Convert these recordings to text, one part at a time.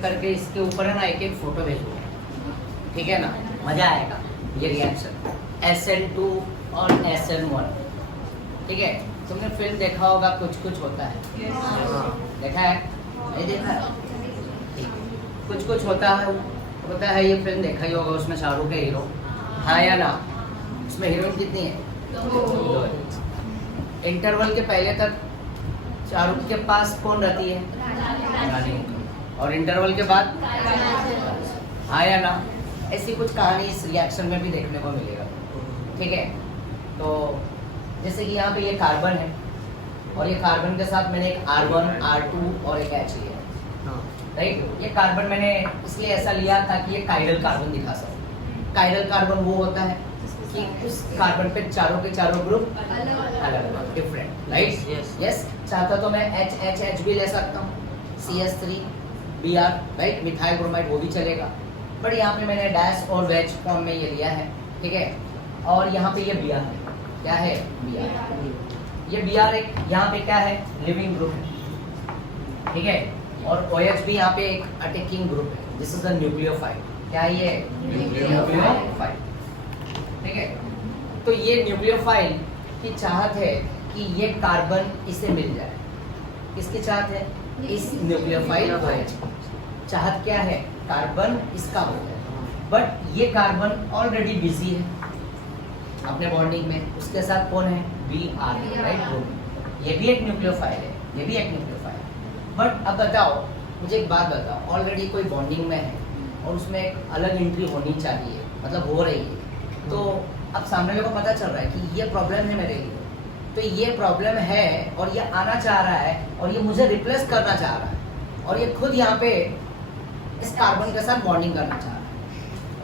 एक करके इसके ऊपर है ना एक एक फोटो भेजो, ठीक है ना, मजा आएगा ये रिएक्शन। SN2 और SN1, ठीक है। तुमने फिल्म देखा होगा कुछ कुछ होता है, देखा है नहीं देखा है? कुछ कुछ होता है ये फिल्म देखा ही होगा, उसमें शाहरुख है हीरो, हाँ या ना? उसमें हीरोइन कितनी है? 2। इंटरवल के पहले तक शाहरुख के पास कौन रहती है? रानी। और इंटरवल के बाद, हाँ या ना? ऐसी कुछ कहानी इस रिएक्शन में भी देखने को मिलेगा, ठीक है। तो जैसे कि यहाँ पे ये कार्बन है और ये कार्बन के साथ मैंने एक R1, R2 और एक H लिया, राइट। ये कार्बन मैंने इसलिए ऐसा लिया ताकि ये काइरल कार्बन दिखा सकूं। काइरल कार्बन वो होता है कि उस कार्बन पे चारों के चारों ग्रुप अलग अलग डिफरेंट, राइट। यस, चाहता तो मैं H भी ले सकता हूँ, CH3 Br, right, methyl bromide वो भी चलेगा, बट यहाँ पे मैंने डैश और वेज फॉर्म में ये लिया है, ठीक है। और यहाँ पे ये Br है, क्या है? Br। ये Br एक यहाँ पे क्या है? लिविंग ग्रुप है, ठीक है। और OH भी यहाँ पे एक अटैकिंग ग्रुप है, दिस इज द न्यूक्लियोफाइल। क्या है ये? न्यूक्लियोफाइल, ठीक है। तो ये न्यूक्लियोफाइल की चाहत है कि ये कार्बन इसे मिल जाए। किसकी चाहत है? इस न्यूक्लियोफाइल OH। चाहत क्या है? कार्बन इसका हो जाए, बट ये कार्बन ऑलरेडी बिजी है अपने बॉन्डिंग में, उसके साथ कौन है? Br, right. ये भी एक न्यूक्लियोफाइल है, ये भी एक न्यूक्लियोफाइल है। बट अब बताओ, मुझे एक बात बताओ, ऑलरेडी कोई बॉन्डिंग में है और उसमें एक अलग एंट्री होनी चाहिए, मतलब हो रही है, तो अब सामने वाले को पता चल रहा है कि ये प्रॉब्लम है मेरे लिए, तो ये प्रॉब्लम है और ये आना चाह रहा है और ये मुझे रिप्लेस करना चाह रहा है और ये खुद यहाँ पे इस कार्बन के साथ बॉन्डिंग करना चाह रहा है,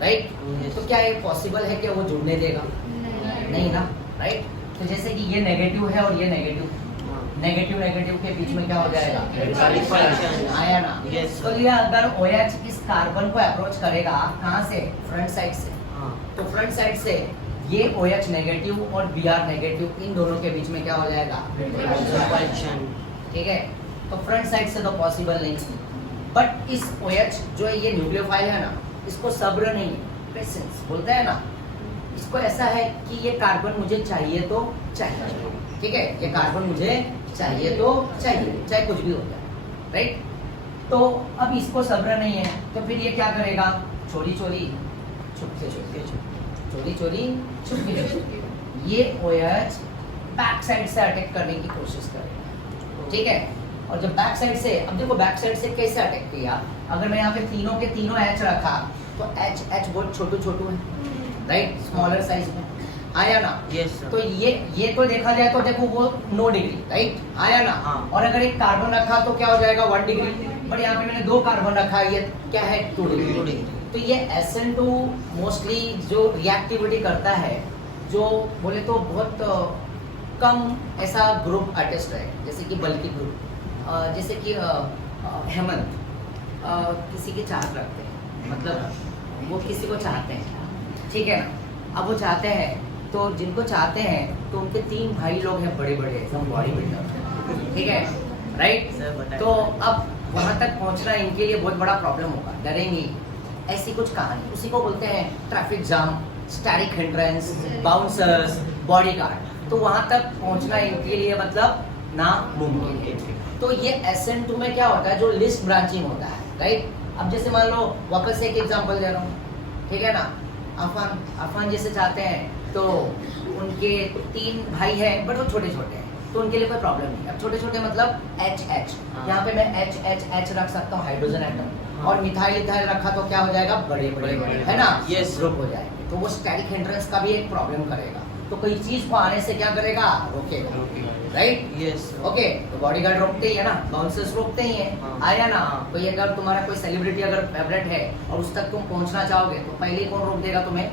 राइट। तो क्या ये पॉसिबल है कि वो जुड़ने देगा? नहीं ना, राइट। तो जैसे कि ये नेगेटिव है और ये नेगेटिव नेगेटिव के बीच में क्या हो जाएगा? आया ना? तो ये अगर OH इस कार्बन को अप्रोच करेगा कहाँ से? फ्रंट साइड से, तो फ्रंट साइड से ये OH नेगेटिव और Br नेगेटिव, इन दोनों के बीच में क्या हो जाएगा? ठीक है। तो फ्रंट साइड से तो पॉसिबल नहीं, बट इस OH जो है ये न्यूक्लियोफाइल है ना, इसको सब्र नहीं, पेशेंस बोलता है ना, इसको ऐसा है कि ये कार्बन मुझे चाहिए तो चाहिए, ठीक है। ये कार्बन मुझे चाहिए तो चाहिए, चाहे कुछ भी हो जाए, राइट। तो अब इसको सब्र नहीं है, तो फिर ये क्या करेगा? चोरी चोरी छुपके छुपके, चोरी चोरी छुपके छुपके ये OH बैक साइड से अटैक करने की कोशिश करेगा, ठीक है। और जब बैक साइड से, अब देखो बैक साइड से कैसे अटैक किया, अगर मैं यहाँ पे तीनों के तीनों H रखा तो H बहुत छोटू छोटू है, राइट, स्मॉलर साइज में, आया ना? yes, तो ये तो देखा जाए तो देखो वो 9 डिग्री, राइट, आया ना? हाँ। और अगर एक कार्बन रखा तो क्या हो जाएगा? 1 डिग्री, बट यहाँ पे मैंने 2 कार्बन रखा, ये क्या है? 2 डिग्री। तो ये SN2 मोस्टली जो रिएक्टिविटी करता है, जो बोले तो बहुत कम ऐसा ग्रुप अटैच्ड है, जैसे कि बल्कि ग्रुप, जैसे कि हेमंत किसी की चाहत रखते हैं, मतलब वो किसी को चाहते हैं, ठीक है ना। अब वो चाहते हैं, तो जिनको चाहते हैं तो उनके 3 भाई लोग हैं बड़े बड़े एकदम बॉडी बिल्डर, ठीक है, राइट। तो अब वहाँ तक पहुँचना इनके लिए बहुत बड़ा प्रॉब्लम होगा, डरेंगे। ऐसी कुछ कहानी, उसी को बोलते हैं traffic jam, static hindrance, bouncers, bodyguard. तो वहाँ तक पहुँचना इनके लिए मतलब नामुमकिन है। तो ये SN2 में क्या होता है? जो लिस्ट ब्रांचिंग होता है, राइट। अब जैसे मान लो, वापस से एक एग्जांपल दे रहा हूँ, ठीक है ना। अफान जैसे चाहते हैं तो उनके 3 भाई हैं, बट वो छोटे छोटे हैं, तो उनके लिए कोई प्रॉब्लम नहीं। अब छोटे छोटे मतलब H, यहाँ पे मैं H रख सकता हूँ, हाइड्रोजन एटम, और मिथाइल रखा तो क्या हो जाएगा? बड़े बड़े, है ना? Yes, ग्रुप हो जाएंगे। तो वो स्टैटिक हिंड्रेंस का भी एक प्रॉब्लम करेगा, तो कोई चीज को आने से क्या करेगा? रोकेगा, राइट। Yes, okay. तो बॉडीगार्ड रोकते ही है ना, बाउंसर्स रोकते ही है, हाँ। आया ना। तो ये अगर तुम्हारा कोई सेलिब्रिटी अगर फेवरेट है और उस तक तुम पहुंचना चाहोगे तो पहले ही कौन रोक देगा तुम्हें?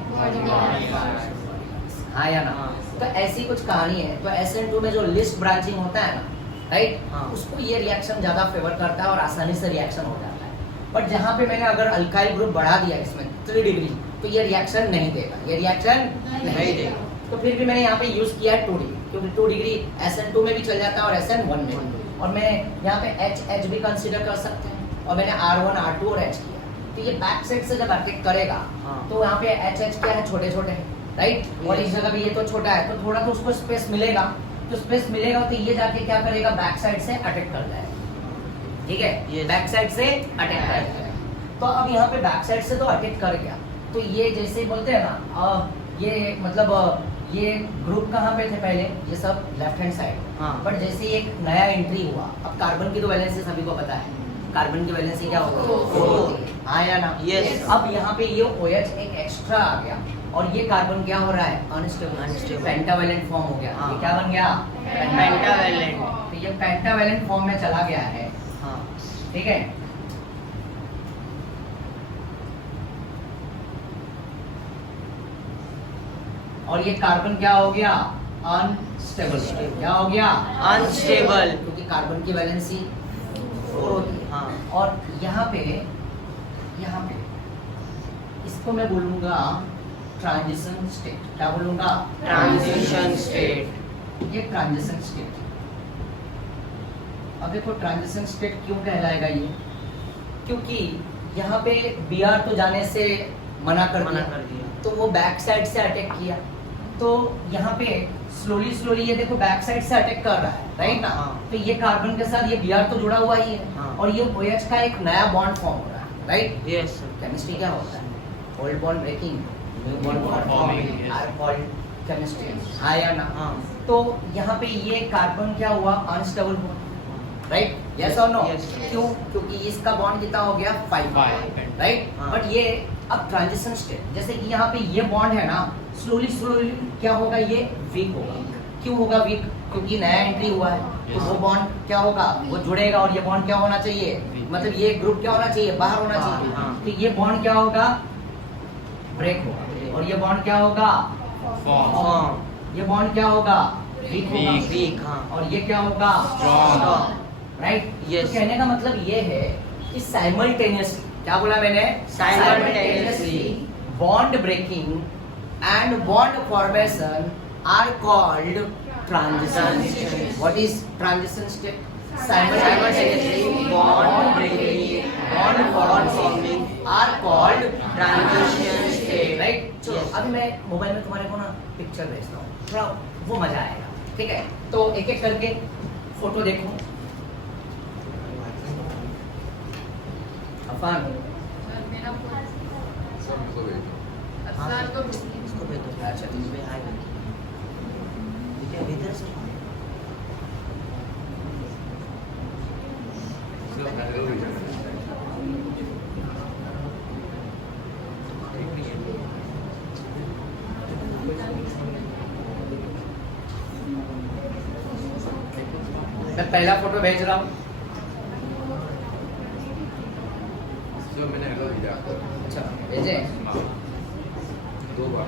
हाँ या ना? तो ऐसी कुछ कहानी है। तो SN2 में जो लिस्ट ब्रांचिंग होता है ना, राइट, हाँ। उसको ये रिएक्शन ज्यादा फेवर करता है और आसानी से रिएक्शन हो जाता है। बट जहाँ पे मैंने अगर अल्काइल ग्रुप बढ़ा दिया इसमें 3 डिग्री, तो ये रिएक्शन नहीं देगा, ये रिएक्शन नहीं देगा। तो फिर भी मैंने यहाँ पे यूज किया है 2 डिग्री, क्योंकि 2 डिग्री SN2 में भी चल जाता है और SN1 में। और मैं यहाँ पे H भी कंसीडर कर सकते हैं, और मैंने R1 R2 और H किया, तो ये बैक साइड से जब अटैक करेगा तो यहाँ पे H क्या है, छोटे छोटे हैं, राइट, और इस जगह भी ये तो छोटा है, तो थोड़ा तो उसको स्पेस मिलेगा, तो स्पेस मिलेगा तो ये जाके क्या करेगा, बैक साइड से अटैक कर जाएगा, ठीक है, बैक साइड से अटैक कर जाएगा। तो अब यहाँ पे बैक साइड से तो अटैक कर गया, तो ये जैसे बोलते हैं ना, ये मतलब ये ग्रुप कहाँ पे थे पहले, ये सब लेफ्ट हैंड साइड, बट जैसे एक नया एंट्री हुआ, अब कार्बन की तो वैलेंसी सभी को पता है, कार्बन की वैलेंसी क्या होती है, हाँ या ना, यस। अब यहाँ पे ये OH एक एक्स्ट्रा आ गया और ये कार्बन क्या हो रहा है, अनस्टेबल, पेंटावैलेंट फॉर्म हो गया, ये क्या बन गया, पेंटावैलेंट, तो ये पेंटावैलेंट फॉर्म में चला गया है, ठीक है। और ये कार्बन क्या हो गया, अनस्टेबल, क्या हो गया, अनस्टेबल, क्योंकि कार्बन की वैलेंसी 4 होती है। और यहाँ पे इसको मैं बोलूंगा ट्रांजिशन स्टेट, क्या बोलूंगा, ट्रांजिशन स्टेट, ये ट्रांजिशन स्टेट। अब देखो ट्रांजिशन स्टेट क्यों कहलाएगा ये, क्योंकि यहाँ पे Br तो जाने से मना कर दिया, तो वो बैक साइड से अटैक किया, तो यहाँ पे स्लोली ये देखो बैक साइड से अटैक कर रहा है, राइट ना, तो ये कार्बन के साथ ये Br तो जुड़ा हुआ ही है, और ये OH का एक नया बॉन्ड फॉर्म हो रहा है, राइट, यस। केमिस्ट्री क्या होता है, old bond breaking, new bond forming are called chemistry, हाँ या ना। तो यहाँ पे ये कार्बन क्या हुआ, अनस्टेबल हुआ, राइट, यस और नो, क्यों, क्योंकि इसका बॉन्ड कितना हो गया, 5, राइट, बट ये अब ट्रांजिशन स्टेट, जैसे कि यहाँ पे ये बॉन्ड है ना, स्लोली क्या होगा, ये वीक होगा, क्यों होगा वीक, क्योंकि नया एंट्री हुआ है, तो वो बॉन्ड क्या होगा, वो जुड़ेगा, और ये बॉन्ड क्या होना चाहिए, मतलब ये ग्रुप क्या होना चाहिए, बाहर होना चाहिए, तो ये बॉन्ड क्या होगा, ब्रेक होगा, और ये बॉन्ड क्या होगा, फॉर्म, ये बॉन्ड क्या होगा, वीक होगा, और ये क्या होगा, स्ट्रॉन्ग, राइट, तो कहने का मतलब ये है कि साइमल्टेनियसली, क्या बोला मैंने, simultaneously bond breaking and bond formation are called transition state. What is transition state, simultaneously bond breaking, bond forming are called transition state, right. चलो अभी मैं मोबाइल में तुम्हारे को ना पिक्चर भेजता हूँ, थोड़ा वो मजा आएगा, ठीक है, तो एक एक करके फोटो देखो। अफान अच्छा मैं पहला फोटो भेज रहा हूँ, अच्छा भेजे, 2 बार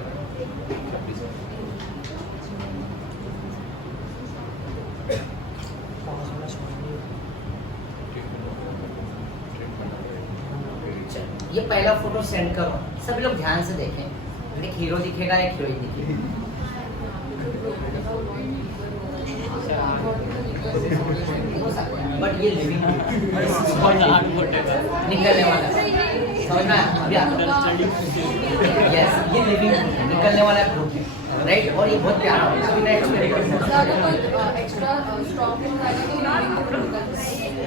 ये पहला फोटो सेंड करो, सभी लोग ध्यान से देखें, एक हीरो दिखेगा, एक हीरोइन दिखेगी, बट ये लिविंग निकलने वाला समझना है, अभी यस ये लिविंग निकलने वाला ग्रुप है, राइट, और ये बहुत प्यारा होगा,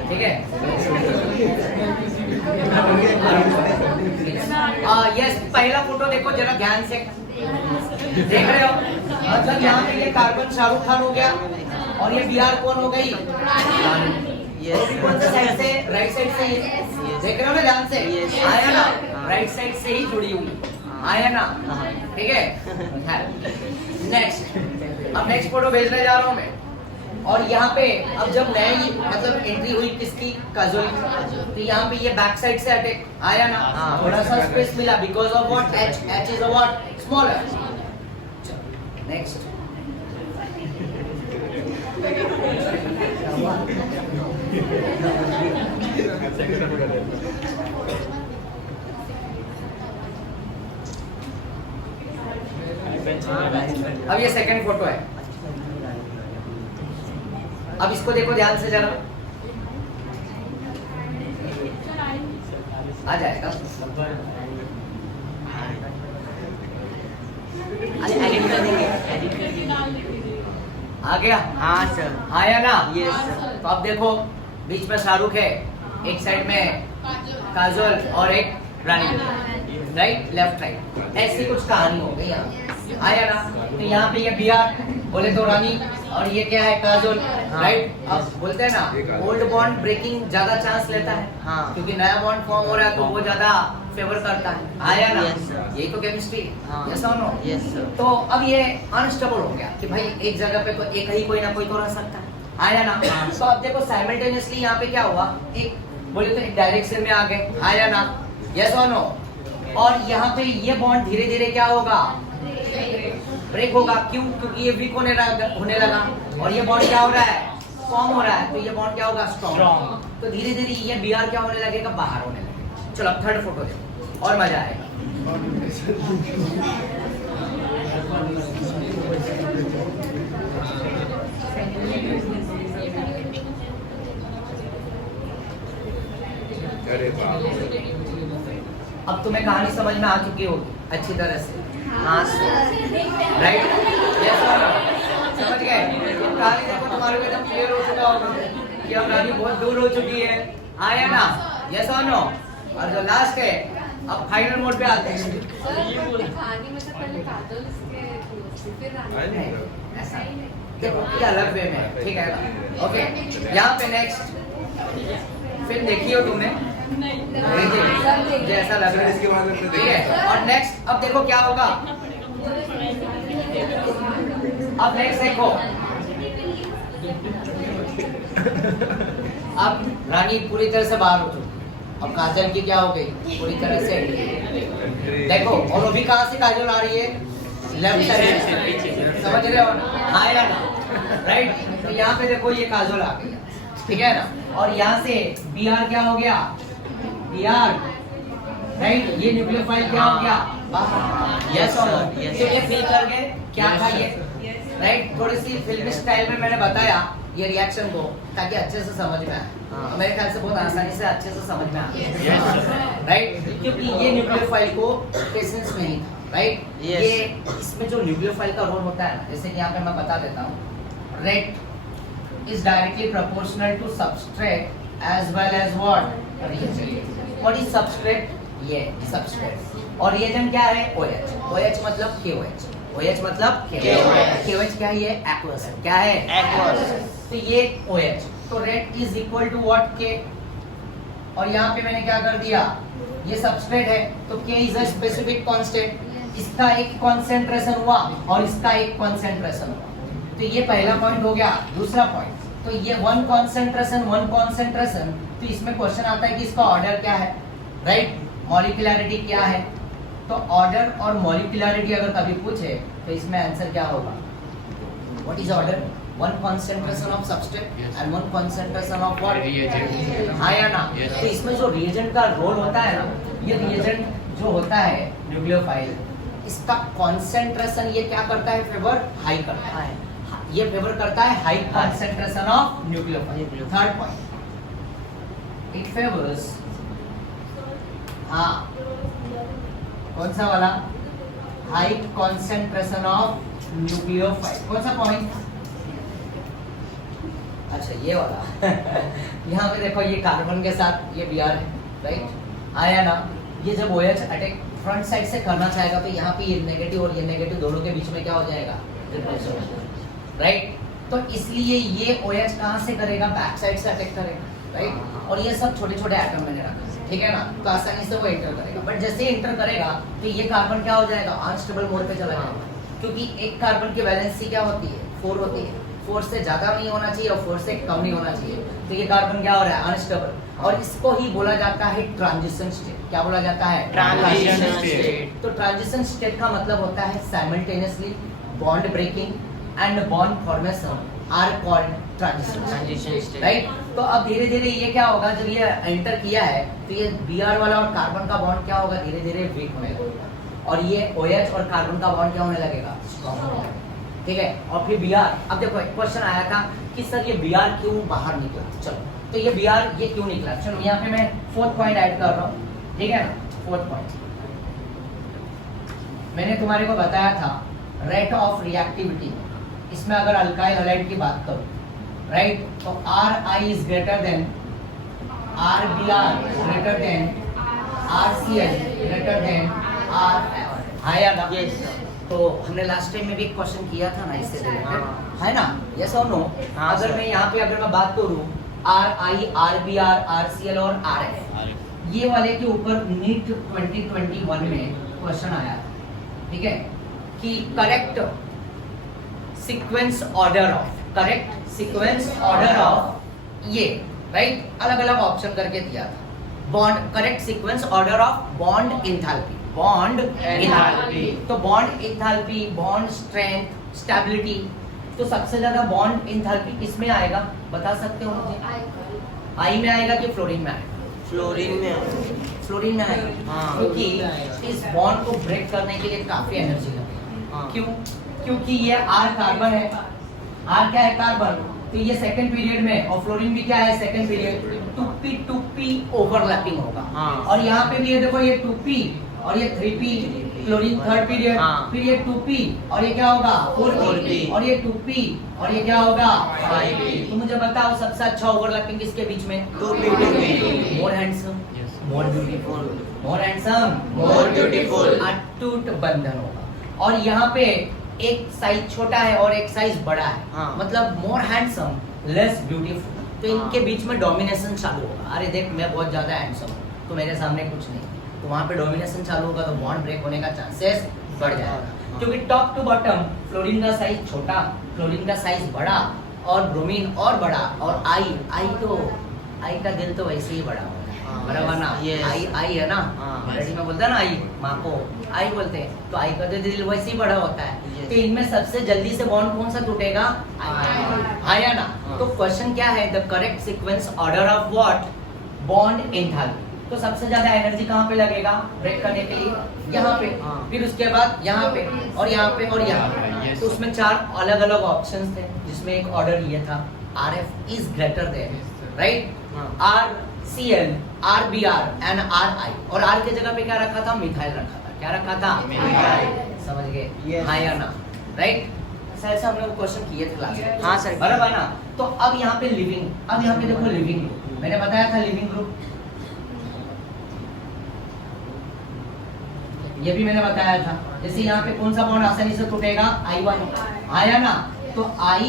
ठीक है, यस पहला फोटो देखो जरा ध्यान से, देख रहे हो, मतलब यहाँ पे ये कार्बन शाहरुख खान हो गया, और ये Br कौन हो गई, कौन सा साइड से, राइट साइड से, देख रहे हो ना ध्यान से, आया ना, राइट साइड से ही जुड़ी हुई, आया ना, ठीक है। नेक्स्ट, अब नेक्स्ट फोटो भेजने जा रहा हूँ मैं, और यहाँ पे अब जब नई मतलब एंट्री हुई किसकी, काजोल, तो यहाँ पे ये बैक साइड से अटैक आया ना, थोड़ा सा स्पेस मिला, because of what, H is a what, smaller. Next अब ये सेकंड फोटो है, अब इसको देखो ध्यान से जरा, आ जाएगा। एडिट कर देंगे, एडिट कर देंगे। आ गया? हाँ सर। आया ना? Yes sir. तो अब देखो बीच में शाहरुख है, एक साइड में काजोल और एक रानी, राइट लेफ्ट राइट, ऐसी कुछ कहानी हो गई यहाँ। आया ना? तो यहाँ पे ये बिहार बोले तो रानी और ये क्या है काजोल, राइट। अब बोलते हैं ना ओल्ड बॉन्ड ब्रेकिंग ज्यादा चांस लेता है, हाँ। क्योंकि नया बॉन्ड फॉर्म हो रहा है तो वो ज्यादा फेवर करता है। आया ना? Yes, sir. यही तो केमिस्ट्री। हाँ। यस और नो? Yes sir. तो अब ये अनस्टेबल हो गया कि भाई एक जगह पे तो एक ही कोई ना कोई तो रह सकता है। आया ना? तो अब देखो साइमल्टेनियसली यहाँ पे क्या हुआ, एक बोले तो एक डायरेक्शन में आ गए। आया ना? यस और नो? और यहाँ पे ये बॉन्ड धीरे धीरे क्या होगा, ब्रेक होगा। क्यों? क्योंकि ये वीक होने लगा और ये बॉन्ड क्या हो रहा है, फॉर्म हो रहा है। तो ये बॉन्ड क्या होगा, स्ट्रॉन्ग। तो धीरे धीरे ये बीआर क्या होने लगेगा, बाहर होने लगेगा। चलो अब थर्ड फोटो देखो और मजा आएगा। अरे बाप रे। अब तुम्हें कहानी समझ में आ चुकी होगी अच्छी तरह से, हाँ सर। राइट? यस और नो? समझ गए? कहानी देखो तुम्हारे को एकदम क्लियर हो चुका होगा कि अब रानी बहुत दूर हो चुकी है। आया ना? यस और नो? और जो लास्ट है, अब फाइनल मोड पे आते हैं। कहानी मतलब पहले काजल उसके फिर रानी। नहीं, ऐसा देखो ये अलग वे में है, ठीक है ना? ओके, यहाँ पे नेक्स्ट फिल्म देखी हो तुमने? नहीं। मुझे ऐसा लग रहा है। इसके बाद हमने ठीक है, और नेक्स्ट अब देखो क्या होगा। अब नेक्स्ट देखो, अब रानी पूरी तरह से बाहर हो चुकी, अब काजल की क्या हो गई, पूरी तरह से देखो। और अभी कहाँ से काजल आ रही है, लेफ्ट साइड से, समझ रहे हो? आया ना? राइट। तो यहाँ पे देखो ये काजल आ गई, ठीक है ना? और यहाँ से बीआर क्या हो गया, बीआर, राइट। ये न्यूक्लियोफाइल क्या हो गया, बाहर। यस और नो? Yes. ये फील कर गए क्या Yes, था sir. ये, राइट। थोड़ी सी फिल्मी स्टाइल में मैंने बताया ये रिएक्शन को, ताकि अच्छे से समझ में आए। हाँ। मेरे ख्याल से बहुत आसानी से अच्छे से समझ में आए, Yes, sir. राइट। क्योंकि ये न्यूक्लियोफाइल को पेशेंस में ही था, राइट। Yes. ये इसमें जो न्यूक्लियोफाइल का रोल होता है ना, जैसे कि यहाँ पे मैं बता देता हूँ, rate is directly proportional to substrate as well as what, reagent. What is substrate? ये substrate। और reagent क्या है, OH। OH मतलब KOH। OH मतलब KOH। KOH क्या है, ये aqueous है। क्या है, Aqueous। तो ये OH। तो rate is equal to what, K। और यहाँ पे मैंने क्या कर दिया, ये सबस्ट्रेट है तो K is a specific constant। इसका एक कॉन्सेंट्रेशन हुआ और इसका एक कॉन्सेंट्रेशन हुआ, तो ये पहला पॉइंट हो गया। दूसरा पॉइंट, तो ये वन कॉन्सेंट्रेशन, तो इसमें क्वेश्चन आता है कि इसका ऑर्डर क्या है, राइट। मॉलिक्यूलरिटी क्या है, तो ऑर्डर और मॉलिक्यूलरिटी अगर कभी पूछे तो इसमें आंसर क्या होगा, what is order, one concentration of substrate and one concentration of what, हाँ या ना। तो इसमें जो रिएजेंट का रोल होता है ना, ये रिएजेंट जो होता है न्यूक्लियोफाइल, इसका कॉन्सेंट्रेशन ये क्या करता है, फेवर हाई करता है। ये फेवर करता है high concentration of nucleophile. Third point, it favours, हाँ कौन सा वाला, हाई कॉन्सेंट्रेशन ऑफ न्यूक्लियोफाइल। कौन सा पॉइंट, अच्छा ये वाला यहाँ पे देखो ये कार्बन के साथ ये Br है, राइट। आया ना? ये जब OH अटैक फ्रंट साइड से करना चाहेगा तो यहाँ पे ये नेगेटिव और ये नेगेटिव दोनों के बीच में क्या हो जाएगा, रिपल्शन हो जाएगा, राइट। तो इसलिए ये OH कहाँ से करेगा, बैक साइड से अटैक करेगा, राइट। और ये सब छोटे छोटे एटम मैंने रखा, ठीक है ना, तो आसानी से वो एंटर करेगा। बट जैसे ही एंटर करेगा तो ये कार्बन क्या हो जाएगा, अनस्टेबल मोड पे चला जाएगा, क्योंकि एक कार्बन की वैलेंसी क्या होती है, 4 होती है। 4 से ज्यादा नहीं होना चाहिए और 4 से कम नहीं होना चाहिए, तो ये कार्बन क्या हो रहा है, अनस्टेबल। और इसको ही बोला जाता है ट्रांजिशन स्टेट। क्या बोला जाता है, Transition state। तो ट्रांजिशन स्टेट का मतलब होता है simultaneously bond breaking and bond formation are called transition state। Right. तो अब धीरे धीरे ये क्या होगा, जब ये एंटर किया है तो ये Br वाला और कार्बन का बॉन्ड क्या होगा, धीरे धीरे वीक होने लगेगा, और ये OH और कार्बन का बॉन्ड क्या होने लगेगा, स्ट्रॉन्ग होने लगेगा, ठीक है। और फिर Br, अब देखो एक क्वेश्चन आया था कि सर ये Br क्यों बाहर निकला, चलो तो ये Br ये क्यों निकला, चलो यहाँ पे मैं 4th पॉइंट ऐड कर रहा हूँ। ठीक है ना। फोर्थ पॉइंट मैंने तुम्हारे को बताया था रेट ऑफ रिएक्टिविटी, इसमें अगर अल्काइल हैलाइड की बात करूं, राइट, तो Ri is greater than Rbr greater than RCl greater than R, है ना? Yes, sir. तो हमने लास्ट टाइम में भी एक क्वेश्चन किया था ना इससे रिलेटेड, हाँ। है ना? यस और नो? हाँ, अगर sir. मैं यहाँ पे अगर मैं बात करूँ Ri, Rbr, RCl और Rf, ये वाले के ऊपर नीट 2021 में क्वेश्चन आया था, ठीक है, कि करेक्ट सीक्वेंस ऑर्डर ऑफ ये, राइट, अलग अलग ऑप्शन करके दिया था। Bond correct sequence order of bond enthalpy, तो bond enthalpy, bond strength, stability, तो सबसे ज्यादा बॉन्ड एंथैल्पी किसमें आएगा बता सकते हो मुझे? आई में आएगा कि फ्लोरीन में आएगा? फ्लोरीन में फ्लोरीन में आएगा, हाँ। क्योंकि इस बॉन्ड को ब्रेक करने के लिए काफी एनर्जी लगेगी। हाँ। क्यों? क्योंकि ये R कार्बन है, R क्या है? कार्बन, तो ये सेकंड पीरियड में, और फ्लोरीन भी क्या है? सेकंड पीरियड, 2p ओवरलैपिंग होगा। हाँ। और यहाँ पे भी ये देखो, ये 2p और ये 3p, फ्लोरीन थर्ड पीरियड, हाँ। फिर ये 2p और ये क्या होगा? 4p 4p और ये 2p और ये क्या होगा? 5p। तो मुझे बताओ सबसे अच्छा ओवरलैपिंग किसके बीच में? 2p मोर हैंडसम, मोर ब्यूटीफुल, मोर हैंडसम, More beautiful। अटूट बंधन होगा। और यहाँ पे एक साइज छोटा है और एक साइज बड़ा है, हाँ। मतलब मोर हैंडसम लेस ब्यूटीफुल, तो हाँ। इनके बीच में डोमिनेशन चालू होगा। अरे देख, मैं बहुत ज्यादा हैंडसम हूँ तो मेरे सामने कुछ नहीं, तो वहाँ पे डोमिनेशन चालू होगा, तो बॉन्ड ब्रेक होने का चांसेस बढ़ जाएगा। हाँ। क्योंकि टॉप टू बॉटम फ्लोरीन का साइज छोटा, फ्लोरीन का साइज बड़ा, और ब्रोमीन और बड़ा, और आई का दिल तो वैसे ही बड़ा होगा, हाँ। बराबर ना? Yes। आई है ना, हाँ। मराठी में बोलते हैं ना, आई माँ को आई बोलते हैं, तो आई का तो दिल वैसे ही बड़ा होता है। Yes। तो इनमें सबसे जल्दी से बॉन्ड कौन सा टूटेगा? आई है ना? हाँ। तो क्वेश्चन क्या है? The correct sequence order of what? Bond enthalpy. तो सबसे ज्यादा एनर्जी कहाँ पे लगेगा ब्रेक करने के लिए? यहाँ पे, हाँ। फिर उसके बाद यहाँ पे, और यहाँ पे, और यहाँ पे। Yes। तो उसमें 4 अलग अलग ऑप्शंस थे, जिसमें एक ऑर्डर ये था RF is greater than, right, हाँ। RCl, RBr एंड RI, और R की जगह पे क्या रखा था? मिथाइल रखा था। क्या रखा था? मिथाइल। समझ गए? Yes। हाँ या ना? राइट, ऐसे हमने वो क्वेश्चन किए थे क्लास में। हाँ सर। बराबर ना? तो अब यहाँ पे लिविंग, अब यहाँ पे देखो लिविंग ग्रुप, मैंने बताया था लिविंग ग्रुप, ये भी मैंने बताया था। जैसे यहाँ पे कौन सा बॉन्ड आसानी से टूटेगा? I1, आया ना? तो I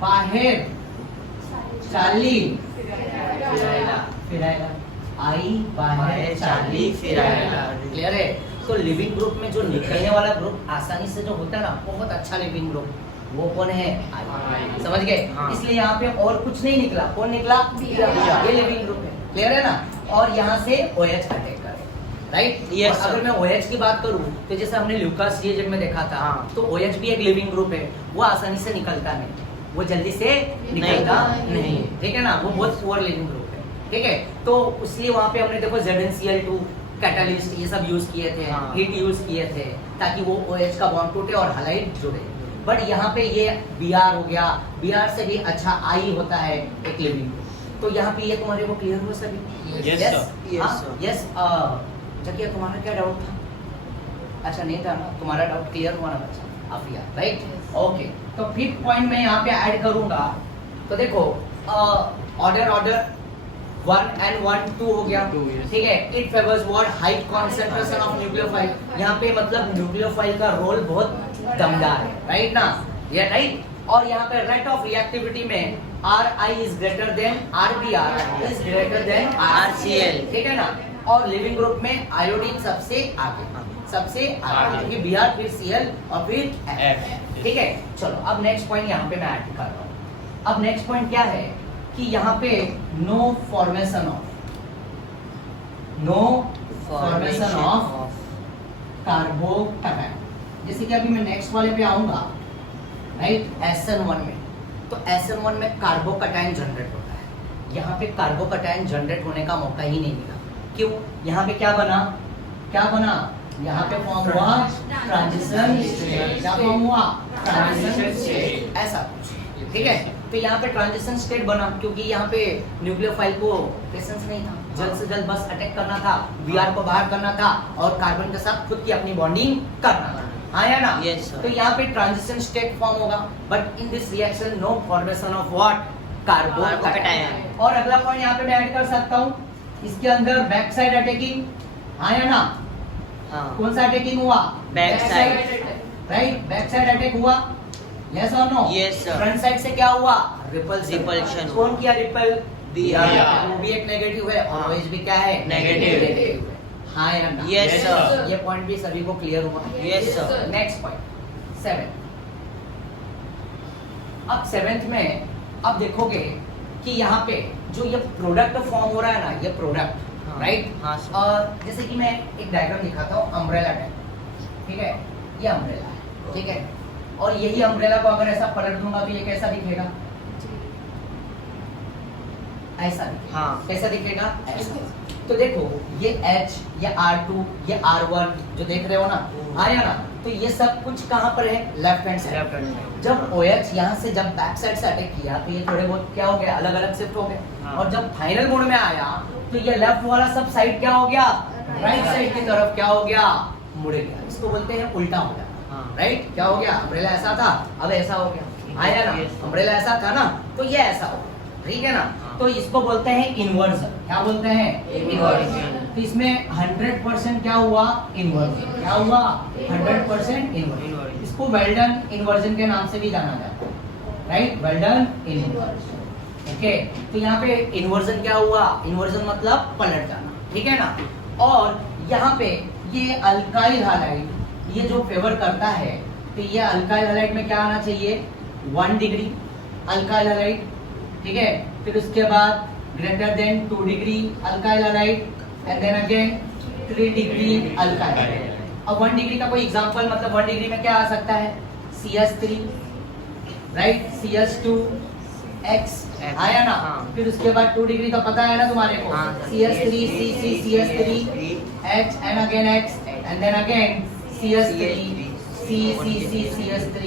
बाहर चार्ली फिर आएगा, I बाहर चार्ली फिर आएगा। क्लियर है? तो लिविंग ग्रुप में जो निकलने वाला ग्रुप आसानी से जो होता है ना, बहुत अच्छा लिविंग ग्रुप, वो कौन है? I। समझ गए? हाँ। इसलिए यहाँ पे और कुछ नहीं निकला। कौन निकला? ये लिविंग ग्रुप है। क्लियर है ना? और यहाँ से OH अटैक करे, राइट? Yes, और अगर sir। मैं OH की बात करूँ, तो जैसे हमने ल्यूकास रिएजेंट में देखा था, हाँ। तो OH भी एक लिविंग ग्रुप है, वो आसानी से निकलता नहीं, वो जल्दी से निकलता नहीं, ठीक है ना? वो बहुत पुअर लिविंग ग्रुप है, ठीक है? तो इसलिए वहाँ पे हमने देखो ZnCl2 कैटलिस्ट ये सब यूज किए थे, हाँ। हीट यूज किए थे, ताकि वो OH का बॉन्ड टूटे और हैलाइड जुड़े। बट यहाँ पे ये Br हो गया, Br से भी अच्छा I होता है एक लिविंग ग्रुप। तो यहाँ पे ये तुम्हारे को क्लियर हुआ सभी? Yes, Yes, sir. Yes, हाँ, sir. yes, जकिया तुम्हारा क्या डाउट था? अच्छा नहीं था ना, तुम्हारा डाउट क्लियर हुआ ना बच्चा? आफिया, राइट? ओके, तो फिफ्थ पॉइंट मैं यहाँ पे ऐड करूंगा। तो देखो ऑर्डर 1 and 1 2 हो गया, 2, yes. ठीक है? It favours what? High concentration of nucleophile. यहाँ पे मतलब न्यूक्लियोफाइल का रोल बहुत दमदार है, राइट ना? ये राइट? और यहाँ पे रेट ऑफ रिएक्टिविटी में Ri is greater than Rbr is greater than RCl, ठीक है ना? और लिविंग ग्रुप में आयोडीन सबसे आगे, सबसे आगे, क्योंकि Br फिर Cl और फिर F, ठीक है? चलो अब नेक्स्ट पॉइंट यहाँ पे मैं ऐड कर रहा हूँ। अब नेक्स्ट पॉइंट क्या है कि यहाँ पे नो फॉर्मेशन ऑफ कार्बोकैटायन। जैसे कि अभी मैं नेक्स्ट वाले पे आऊंगा, राइट? SN1 में, तो SN1 में कार्बोकैटायन जनरेट होता है। यहाँ पे कार्बोकैटायन जनरेट होने का मौका ही नहीं मिला। क्यों? यहाँ पे क्या बना? यहाँ पे फॉर्म हुआ ट्रांजिशन स्टेट। क्या फॉर्म हुआ? ट्रांजिशन स्टेट, ऐसा कुछ, ठीक है? तो यहाँ पे ट्रांजिशन स्टेट बना क्योंकि यहाँ पे न्यूक्लियोफाइल को प्रेजेंस नहीं था, जल्द से जल्द बस अटैक करना था, बीआर को बाहर करना था और कार्बन के साथ खुद की अपनी बॉन्डिंग करना था, हाँ या ना? Yes, sir. तो यहाँ पे ट्रांजिशन स्टेट फॉर्म होगा, but in this reaction no formation of what, carbocation. और अगला पॉइंट यहाँ पे मैं ऐड कर सकता हूँ, इसके अंदर बैक साइड अटैकिंग, हाँ या ना? हाँ कौन सा अटैकिंग हुआ? Back side right, back side attack हुआ, यस और no? Yes, sir. Front side से क्या हुआ? रिपल्शन। Repulsion। कौन किया रिपल? BR। वो भी एक नेगेटिव है और OH भी क्या है? Negative। है। हाँ या ना? Yes, sir। ये पॉइंट भी सभी को क्लियर हुआ? Yes, sir। Next point 7। अब 7th में अब देखोगे कि यहाँ पे जो ये प्रोडक्ट फॉर्म हो रहा है ना, ये प्रोडक्ट, हाँ, राइट? हाँ, sir। और जैसे कि मैं एक डायग्राम दिखाता हूँ, अम्ब्रेला टाइप, ठीक है? ये अम्ब्रेला है, ठीक है? और यही अम्ब्रेला को अगर ऐसा पलट दूंगा तो ये कैसा दिखेगा? ऐसा दिखेगा। हाँ। कैसा दिखेगा? ऐसा। तो देखो ये H, ये R2, ये R1 जो देख रहे हो ना, आया ना? तो ये सब कुछ कहाँ पर है? Left hand side. Left hand. जब OH यहाँ से जब बैक साइड से अटैक किया तो ये थोड़े बहुत क्या हो गए? अलग अलग शिफ्ट हो गए। हाँ। और जब फाइनल मोड में आया तो ये लेफ्ट वाला सब साइड क्या हो गया? राइट साइड की तरफ क्या हो गया? मुड़ गया। इसको बोलते हैं उल्टा हो गया, हाँ। राइट? क्या हो गया? अम्ब्रेला ऐसा था, अब ऐसा हो गया, आया ना? Yes। अम्ब्रेला ऐसा था ना, तो ये ऐसा हो गया, ठीक है ना? हाँ। तो इसको बोलते हैं इन्वर्जन। क्या बोलते हैं? Inversion। तो इसमें 100% क्या हुआ? इन्वर्जन। क्या हुआ? 100% इन्वर्जन। Inversion। इसको वेल्डन इन्वर्जन के नाम से भी जाना जाता है, राइट? Well done inversion. ओके, तो यहाँ पे इन्वर्जन क्या हुआ? इन्वर्जन मतलब पलट जाना, ठीक है ना? और यहाँ पे ये अल्काइल हैलाइड ये जो फेवर करता है, तो ये अल्काइल हैलाइड में क्या आना चाहिए? 1 डिग्री अल्काइल हैलाइड, ठीक है? फिर उसके बाद greater than 2 degree alkyl halide and then again 3 degree alkyl halide. अब 1 डिग्री का कोई एग्जांपल, मतलब 1 डिग्री में क्या आ सकता है? CH3, right? CH2 X, आया ना? हाँ। फिर उसके बाद 2 डिग्री का पता है ना तुम्हारे को? हाँ। CH3 CC CH3 H and again X and then again CH3 C C C CH3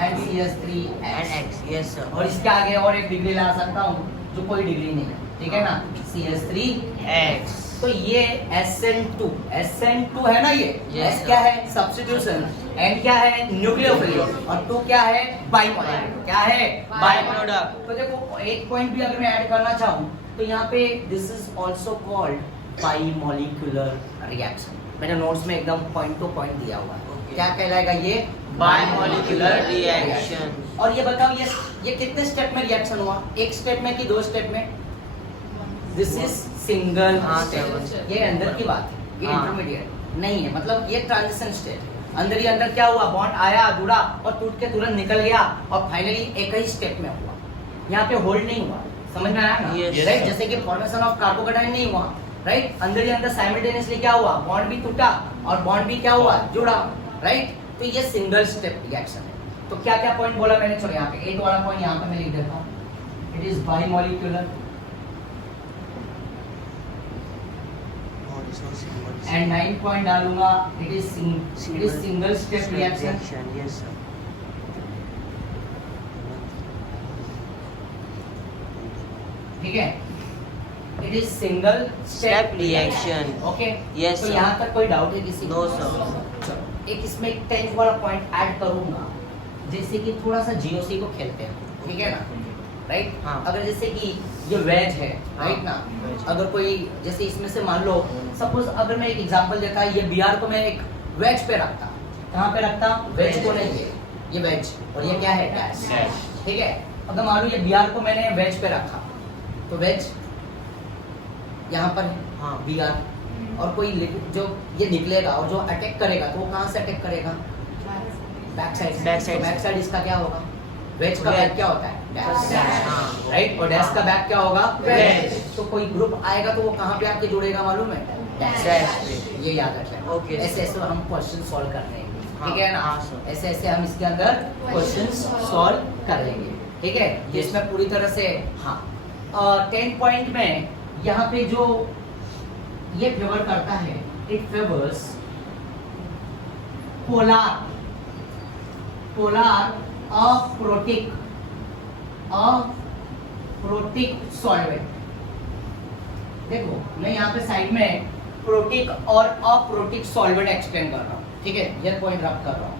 and CH3 and X। X. Yes sir. और इसके आगे और एक डिग्री ला सकता हूँ जो कोई डिग्री नहीं है, ठीक है ना? CH3 x. तो ये SN2 है ना? ये Yes, S sir। क्या है? सब्स्टिट्यूशन, N क्या है? न्यूक्लियोफिलिक और 2 क्या है? बाइमोलेक्युलर। क्या है? बाइप्रोडक्ट। तो देखो एक पॉइंट भी अगर मैं ऐड करना चाहूँ तो यहाँ पे this is also called bimolecular reaction. मैंने नोट्स में एकदम पॉइंट टू पॉइंट दिया हुआ है। Okay। क्या कहलाएगा ये? बाइमोलिकुलर रिएक्शन। और ये बताओ ये कितने स्टेप में रिएक्शन हुआ? एक स्टेप में कि 2 स्टेप में? दिस इज सिंगल हाँ, स्टेप। ये अंदर की बात है, ये हाँ। इंटरमीडिएट नहीं है, मतलब ये ट्रांजिशन स्टेप। अंदर ही अंदर क्या हुआ? बॉन्ड आया, जुड़ा और टूट के तुरंत निकल गया और फाइनली एक ही स्टेप में हुआ। यहाँ पे होल्ड नहीं हुआ, समझ में आया ना? Yes, right? sir। जैसे कि फॉर्मेशन ऑफ कार्बोकैटायन नहीं हुआ, राइट? अंदर ही अंदर साइमल्टेनियसली क्या हुआ? बॉन्ड भी टूटा और बॉन्ड भी क्या हुआ? जुड़ा, राइट? तो ये सिंगल स्टेप रिएक्शन है। तो क्या क्या पॉइंट बोला मैंने? चलो यहाँ पे 8 वाला पॉइंट यहाँ पे मैं लिख देता हूँ। इट इज बाइमोलिकुलर एंड 9 पॉइंट डालूंगा, it is single step reaction. Yes sir. ठीक है, it is single step reaction. Okay? Yes, तो sir। यहाँ तक कोई डाउट है किसी को? No, sir। चलो एक इसमें 10th वाला पॉइंट ऐड करूंगा, जैसे कि थोड़ा सा GOC को खेलते हैं, ठीक है ना? राइट? हाँ। अगर जैसे कि ये वेज है, राइट ना? अगर कोई जैसे इसमें से मान लो सपोज अगर मैं एक एग्जांपल देता, ये BR को मैं एक वेज पे रखता, कहाँ पे रखता? वेज को नहीं, ये वेज और ये क्या है? डैश, ठीक है? अगर मान लो ये BR को मैंने वेज पे रखा तो वेज यहाँ पर है, हाँ। BR और कोई जो ये निकलेगा और जो अटैक करेगा तो वो कहाँ से अटैक करेगा? Back side. Back side। Back side इसका क्या होगा? वेज का बैक क्या होता है? डैश, हाँ। राइट? और डैश का बैक क्या होगा? Wedge। तो कोई ग्रुप आएगा तो वो कहाँ पे आके जुड़ेगा मालूम है? Dash पे। ये याद रखें। Okay, ऐसे ऐसे हम क्वेश्चन सॉल्व कर लेंगे, हाँ, ठीक है ना? हाँ, sir। ऐसे ऐसे हम इसके अंदर क्वेश्चन सॉल्व कर लेंगे, ठीक है? जिसमें पूरी तरह से हाँ 10 पॉइंट में यहाँ पे जो ये फेवर करता है, it favours polar aprotic solvent, देखो मैं यहाँ पे साइड में प्रोटिक और अप्रोटिक सॉल्वेंट एक्सप्लेन कर रहा हूँ, ठीक है, ये पॉइंट रब कर रहा हूँ।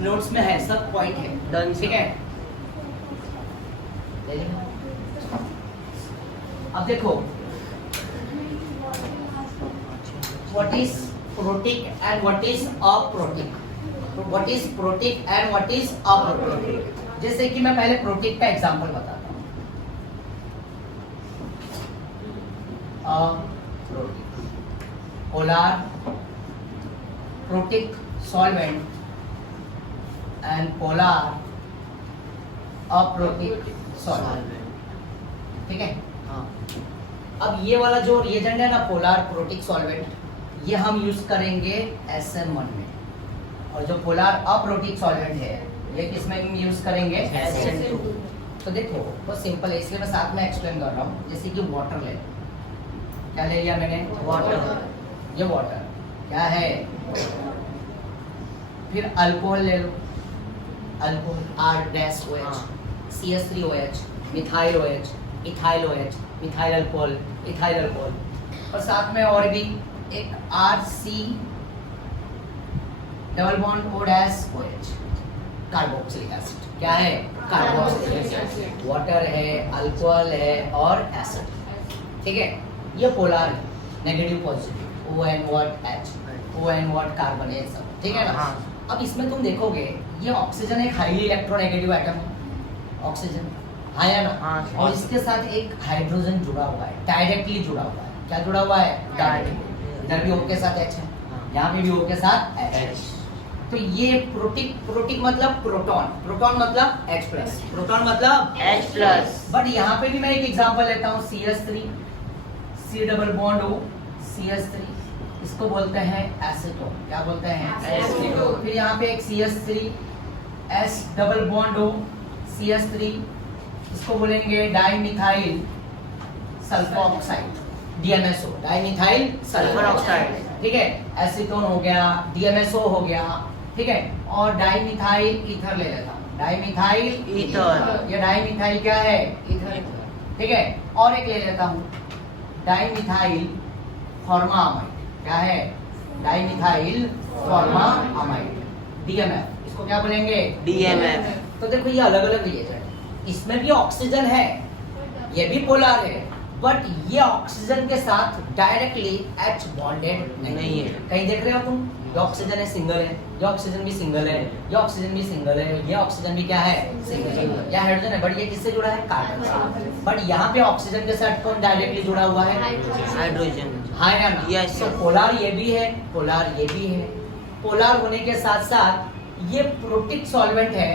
नोट्स में है, सब पॉइंट है, Done, ठीक है। अब देखो what is protic and what is aprotic, what is protic and what is aprotic. जैसे कि मैं पहले प्रोटिक का एग्जांपल बताता हूँ। Aprotic polar protic solvent and polar aprotic solvent, ठीक है। हाँ अब ये वाला जो रिएजेंट है ना पोलर प्रोटिक सॉल्वेंट, ये हम यूज करेंगे SN1 में, और जो पोलर अप्रोटिक सॉल्वेंट है ये किस में यूज करेंगे SN2। तो देखो बहुत सिंपल है, इसलिए मैं साथ में एक्सप्लेन कर रहा हूँ। जैसे कि वाटर ले, क्या ले लिया मैंने, वाटर, ये वाटर क्या है, फिर अल्कोहल ले लो, alcohol R-OH, CH3OH, methyl OH, ethyl OH, methyl alcohol, ethyl alcohol, और साथ में और भी एक RC double bond OH, carboxylic acid. क्या है, कार्बोक्सिलिक एसिड। वाटर है, अल्कोहल है और एसिड, ठीक है। ये पोलर है, negative positive, ON-H, ON carbon है सब, ठीक है ना। हाँ। अब इसमें तुम देखोगे ये ऑक्सीजन एक हाईली इलेक्ट्रोनेगेटिव एटम है, ऑक्सीजन हाँ या ना। हाँ। और इसके साथ एक हाइड्रोजन जुड़ा हुआ है, डायरेक्टली जुड़ा हुआ है। क्या जुड़ा हुआ है, डायरेक्टली। इधर भी O के साथ H है, यहाँ पे भी O के साथ H। तो ये प्रोटिक मतलब प्रोटॉन, प्रोटॉन मतलब H+, प्रोटॉन मतलब H+। बट यहाँ पे भी मैं एक एग्जांपल लेता हूँ, CH3, C double bond O, CH3, इसको बोलते हैं एसीटोन। क्या बोलते हैं, एसीटोन। फिर यहाँ पे एक CH3, S double bond O, CH3, इसको बोलेंगे dimethyl sulphur oxide, DMSO, dimethyl sulphur oxide, ठीक है। एसीटोन हो गया, DMSO हो गया, ठीक है। और डाइमिथाइल ईथर ले लेता हूँ, डाइमिथाइल ईथर। ये डाइमिथाइल क्या है, ईथर, ठीक है। और एक ले लेता हूँ डाइमिथाइल फॉर्मामाइड। क्या है, डाइमिथाइल फॉर्मामाइड, DMF, इसको क्या बोलेंगे, DMF। तो देखो ये अलग अलग रिएजेंट, इसमें भी ऑक्सीजन है, ये भी पोलर है, बट ये ऑक्सीजन के साथ डायरेक्टली H बॉन्डेड नहीं है। कहीं देख रहे हो तुम, ये ऑक्सीजन है सिंगल है, ये ऑक्सीजन भी सिंगल है, ये ऑक्सीजन भी सिंगल है, ये ऑक्सीजन भी क्या है, सिंगल है। यह हाइड्रोजन है, बट ये किससे जुड़ा है, कार्बन से। बट यहाँ पे ऑक्सीजन के साथ कौन डायरेक्टली जुड़ा हुआ है, हाइड्रोजन। हाँ या ना। Yes, तो sir। पोलर ये भी है, पोलर ये भी है। पोलर होने के साथ साथ ये प्रोटिक सॉल्वेंट है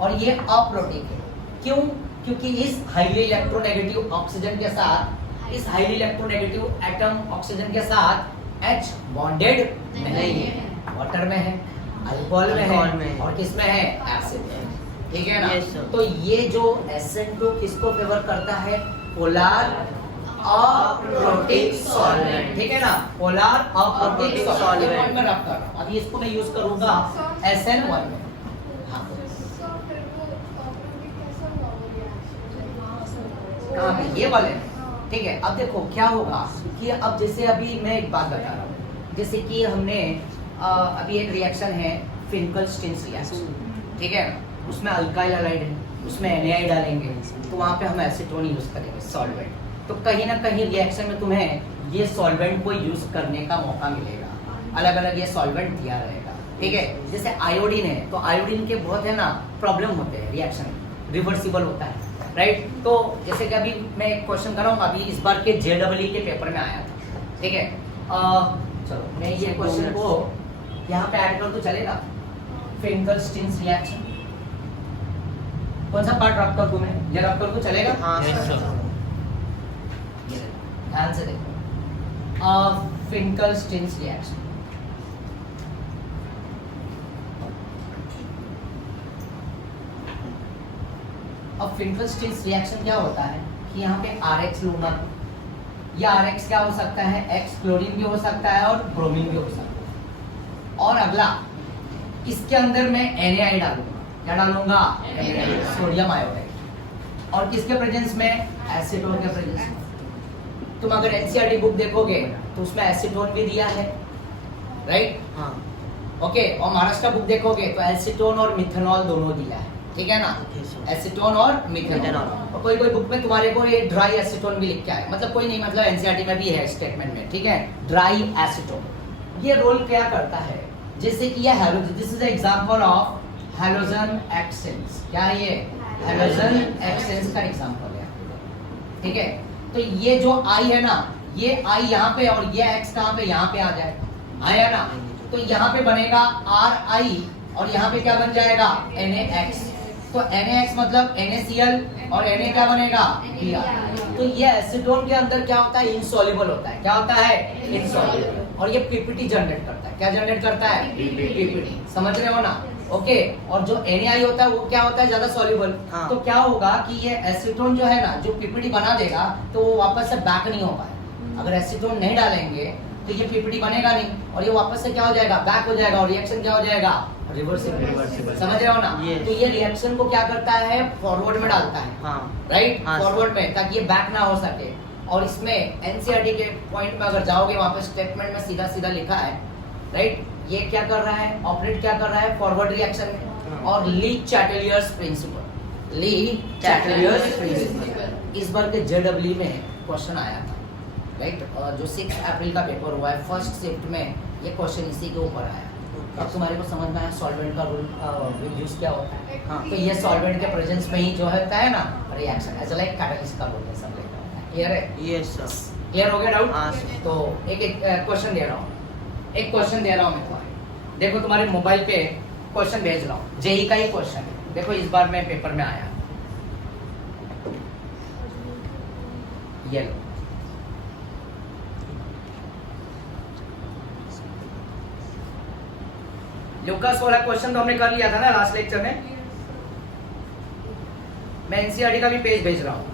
और ये अप्रोटिक है। क्यों, क्योंकि इस हाईली इलेक्ट्रोनेगेटिव ऑक्सीजन के साथ, इस हाईली इलेक्ट्रोनेगेटिव एटम ऑक्सीजन के साथ H बॉन्डेड नहीं है, वाटर में है, अल्कोहल में है, और किस में है, एसिड में, ठीक है ना। Yes, sir। तो ये जो SN2 किसको फेवर करता है, पोलर अप्रोटिक सॉल्वेंट, ठीक है ना, पोलर अप्रोटिक सॉल्वेंट में रख कर रहा हूं। अभी इसको मैं यूज करूंगा SN1 में। हाँ कहाँ पे, ये वाले में, ठीक है। अब देखो क्या होगा कि अब जैसे अभी मैं एक बात बता रहा हूँ, जैसे कि हमने अभी एक रिएक्शन है फिंकल-स्टीन्स रिएक्शन, ठीक है। उसमें अल्काइल हैलाइड है, उसमें NaI डालेंगे, तो वहाँ पे हम एसीटोन यूज करेंगे सॉल्वेंट। तो कहीं ना कहीं रिएक्शन में तुम्हें ये सॉल्वेंट को यूज करने का मौका मिलेगा, अलग अलग ये सॉल्वेंट दिया रहेगा, ठीक है। जैसे आयोडीन है, तो आयोडीन के बहुत है ना प्रॉब्लम होते हैं, रिएक्शन रिवर्सिबल होता है, राइट। तो जैसे कि अभी मैं एक क्वेश्चन कर रहा हूँ, अभी इस बार के JEE के पेपर में आया था, ठीक है। चलो मैं ये क्वेश्चन को यहाँ पे ऐड कर तो चलेगा, फिंकल-स्टीन्स रिएक्शन कौन सा पार्ट रब कर दूं मैं, ये रब कर दूं चलेगा, हाँ ये सर। ध्यान से देखो, फिंकल-स्टीन्स रिएक्शन, अब फिंकल-स्टीन्स रिएक्शन क्या होता है कि यहाँ पे RH लूंगा, ये RH क्या हो सकता है, X क्लोरीन भी हो सकता है और ब्रोमीन भी हो सकता है। और अगला इसके अंदर मैं NaI डालूंगा, क्या डालूंगा? Sodium iodide. और किसके प्रेजेंस में? एसीटोन के प्रेजेंस में। तुम अगर एनसीईआरटी बुक देखोगे तो उसमें एसीटोन भी दिया है, राइट? हाँ ओके। और महाराष्ट्र बुक देखोगे तो एसीटोन और मिथेनॉल दोनों दिया है, ठीक है ना? एसीटोन और मिथेनॉल। और कोई कोई बुक में तुम्हारे को ये ड्राई एसीटोन भी लिख के आए, मतलब कोई नहीं, मतलब एनसीईआरटी में भी है स्टेटमेंट में, ठीक है? ड्राई एसीटोन ये रोल क्या करता है? जैसे कि ये halogen, this is example of halogen एक्सेंस। क्या है ये? हैलोजन एक्सेंस का एग्जांपल है, ठीक है? तो ये जो आई है ना, ये आई यहाँ पे और ये एक्स कहाँ पे? यहाँ पे आ जाए, आया ना? तो यहाँ पे बनेगा आर आई और यहाँ पे क्या बन जाएगा? NaX। तो NaX मतलब NaCl और Na क्या बनेगा? Br। तो ये एसीटोन के अंदर क्या होता है? इनसॉल्युबल होता है। क्या होता है? इनसॉल्युबल। और ये पीपीटी जनरेट करता है। क्या जनरेट करता है? पीपीटी। समझ रहे हो ना? ओके। और जो Na होता है वो क्या होता है? ज्यादा सॉल्युबल। हाँ। तो क्या होगा कि ये एसीटोन जो है ना, जो पीपीटी बना देगा तो वो वापस से बैक नहीं हो पाएगा। अगर एसीटोन नहीं डालेंगे तो ये पीपीटी बनेगा नहीं और ये वापस से क्या हो जाएगा? बैक हो जाएगा। और रिएक्शन क्या हो जाएगा? रिवर्सिबल। समझ रहे हो ना? Yes. तो ये रिएक्शन को क्या करता है? फॉरवर्ड में डालता है, हाँ राइट? हाँ, फॉरवर्ड में, ताकि ये बैक ना हो सके। और इसमें एनसीईआरटी के पॉइंट में अगर जाओगे, वहां पे स्टेटमेंट में सीधा सीधा लिखा है, राइट? ये क्या कर रहा है? ऑपरेट क्या कर रहा है? फॉरवर्ड रिएक्शन में। और ली चैटलियर्स प्रिंसिपल, ली चैटलियर्स प्रिंसिपल इस बार के जेडब्ल्यू में क्वेश्चन आया था, राइट? और जो 6 अप्रैल का पेपर हुआ है फर्स्ट शिफ्ट में, ये क्वेश्चन इसी के ऊपर आया। अब तुम्हारे को समझ में आया सॉल्वेंट का रूल यूज क्या होता है? हाँ। तो ये सॉल्वेंट के प्रेजेंस में ही जो होता है ना रिएक्शन, एज लाइक कैटलिस्ट का रोल है, सब लेकर होता है। क्लियर है? Yes sir. क्लियर हो गया डाउट? हाँ सर। तो एक एक क्वेश्चन दे रहा हूँ, एक क्वेश्चन दे रहा हूँ मैं तुम्हारे। देखो तुम्हारे मोबाइल पे क्वेश्चन भेज रहा हूँ, जेई का ही क्वेश्चन है। देखो इस बार मैं पेपर में आया, ये लो। लुकास वाला क्वेश्चन तो हमने कर लिया था ना लास्ट लेक्चर में। मैं एनसीईआरटी का भी पेज भेज रहा हूँ।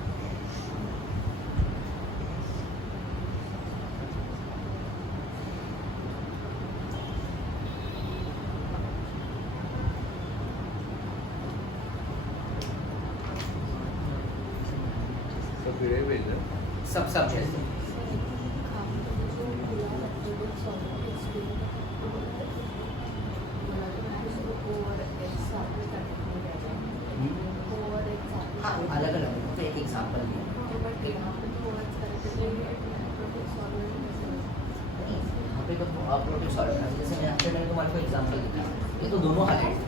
सब वीडियो भेज दो। सब भेज दो। हाँ, अलग अलग तो एक एग्जांपल दिया। यहाँ पे तो प्रोटीन सॉल्वेंट है, जैसे मैं आपसे मैंने तुम्हारे को एग्जांपल दिया, ये तो दोनों हाइलाइट,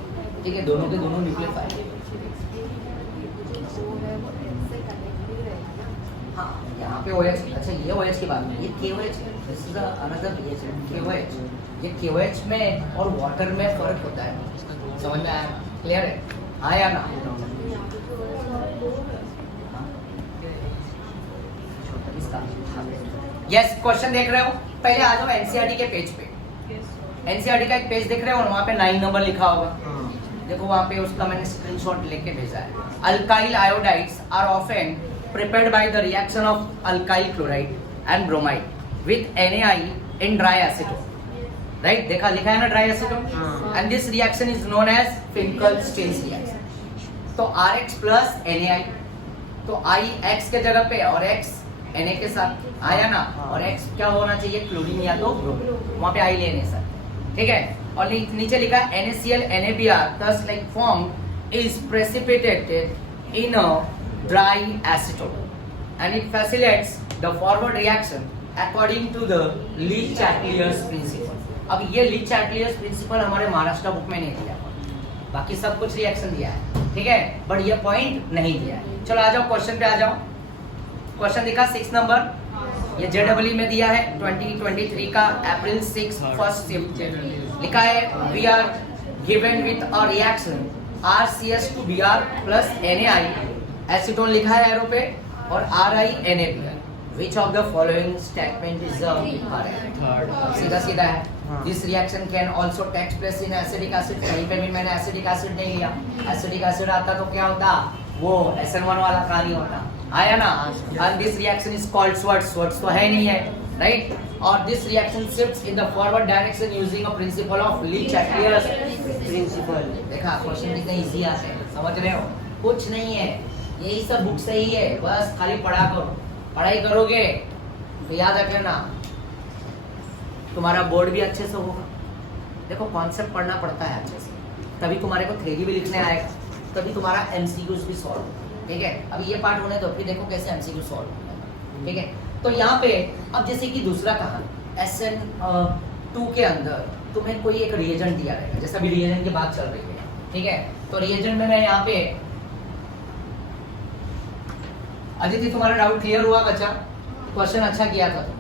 ठीक है? दोनों के दोनों न्यूक्लियोफाइल। हाँ, यहाँ पे OH, अच्छा ये OH की बात नहीं, ये KOH है, this is another reaction KOH। ये KOH में और वाटर में फर्क होता है, समझ में आया? क्लियर है? हाँ या ना? यस, क्वेश्चन देख रहे हो? पहले आ जाओ एनसीईआरटी के पेज पे। एनसीईआरटी का एक पेज देख रहे हो, वहाँ पे 9 नंबर लिखा होगा। देखो वहाँ पे उसका मैंने स्क्रीनशॉट लेके भेजा है। Alkyl iodides are often prepared by the reaction of alkyl chloride and bromide with NaI in dry acetone, right? देखा लिखा है ना dry acetone, and this reaction is known as Finkel-Stein's reaction. तो RH plus NaI, तो I X के जगह पे और X Na के साथ आया ना, और X क्या होना चाहिए? क्लोरीन या तो ब्रोमीन, वहाँ पे I लेने सर, ठीक है? और नीचे लिखा है NaCl NaBr thus like formed is precipitated in a dry acetone and it facilitates the forward reaction according to the Lee-Chateliers principle. अब ये Lee-Chateliers principle हमारे महाराष्ट्र बुक में नहीं दिया, बाकी सब कुछ रिएक्शन दिया है, ठीक है? बट ये पॉइंट नहीं दिया है। चलो आ जाओ क्वेश्चन पे आ जाओ। क्वेश्चन दिखा 6 नंबर, ये जेडब्ल्यू में दिया है 2023 का अप्रैल 6 फर्स्ट शिफ्ट लिखा है। We are given with a reaction RCH2Br plus NaI, acetone लिखा है एरो पे, और RiNaBr। Which of the following statement is correct? सीधा सीधा है। This reaction can also take place in acidic acid। कहीं पे भी मैंने एसिडिक एसिड नहीं लिया। एसिडिक एसिड आता तो क्या होता? वो SN1 वाला कहानी होता, आया ना? And this reaction is called Schwartz। Schwartz तो है नहीं है, राइट? और this reaction shifts in the forward direction using a principle of Le Chatelier's principle. देखा क्वेश्चन कितने इजी आते हैं, समझ रहे हो? कुछ नहीं है, यही सब बुक से ही है, बस खाली पढ़ा करो। पढ़ाई करोगे तो याद रखना तुम्हारा बोर्ड भी अच्छे से होगा। देखो कॉन्सेप्ट पढ़ना पड़ता है अच्छे से, तभी तुम्हारे को थ्योरी भी लिखने आएगा, तभी तुम्हारा एमसीक्यूज भी सॉल्व होगा। ठीक है, अभी ये पार्ट होने दो, फिर देखो कैसे एमसीक्यू सॉल्व होगा। ठीक है, तो यहाँ पे अब जैसे कि दूसरा कहा SN2 के अंदर तुम्हें कोई एक रिएजेंट दिया रहेगा, जैसा अभी रिएजेंट की बात चल रही है। ठीक है, तो रिएजेंट में मैं यहाँ पे अदिति तुम्हारा डाउट क्लियर हुआ बच्चा? क्वेश्चन अच्छा किया था, तो